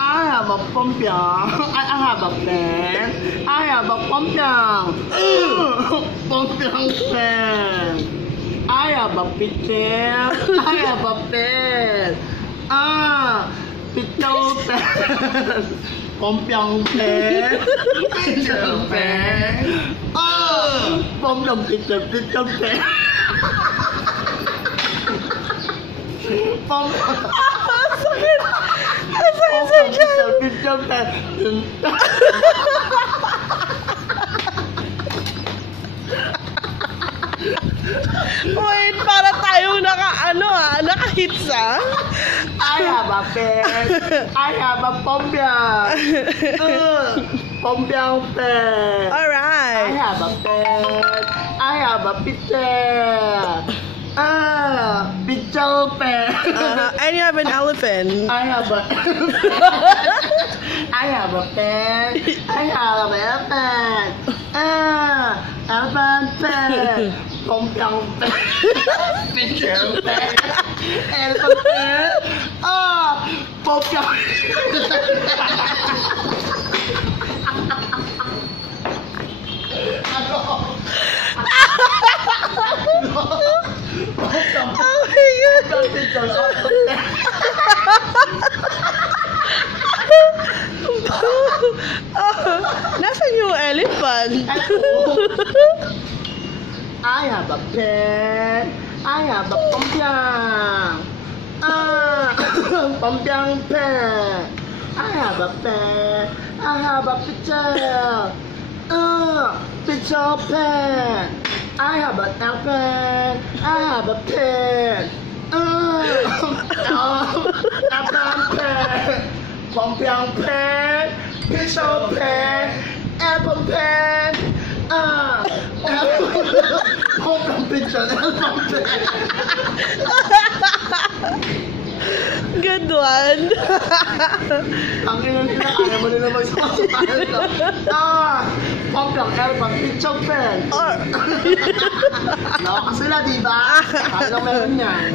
I have a pompiang. I have a pen. I have a pompiang. Pompiang pen. I have a picture. I have a pen. Picture pen. Pompiang pen. Picture pen. Pompiang picture pen. Sakit! Ang sakit dyan! Picture pen. Wait, para tayong naka-hits I have a pen. I have a pompiang. Pompiang pen. I Alright. have a pen. I have a picture. Picture pen. And you have an elephant. I have a I have a pen. I have a pen. Elephant pen. Pompiang pen. Picture pen. Elephant pen. Pompiang Oh my God! Nasaan yung elephant? I have a pen. I have a pompiang. Pompiang pen. I have a pen. I have a picture. Picture pen. I have an elephant. I have a pen. Elephant pen. Pompiang pen. Picture pen. Apple pen. Pompiang picture. Elephant pen. Good one. Ang ina nila, kaya mo nila magsasabahan ko. Pompiang elephant picture pen. Nawa ka sila, diba? Kaya lang meron yan.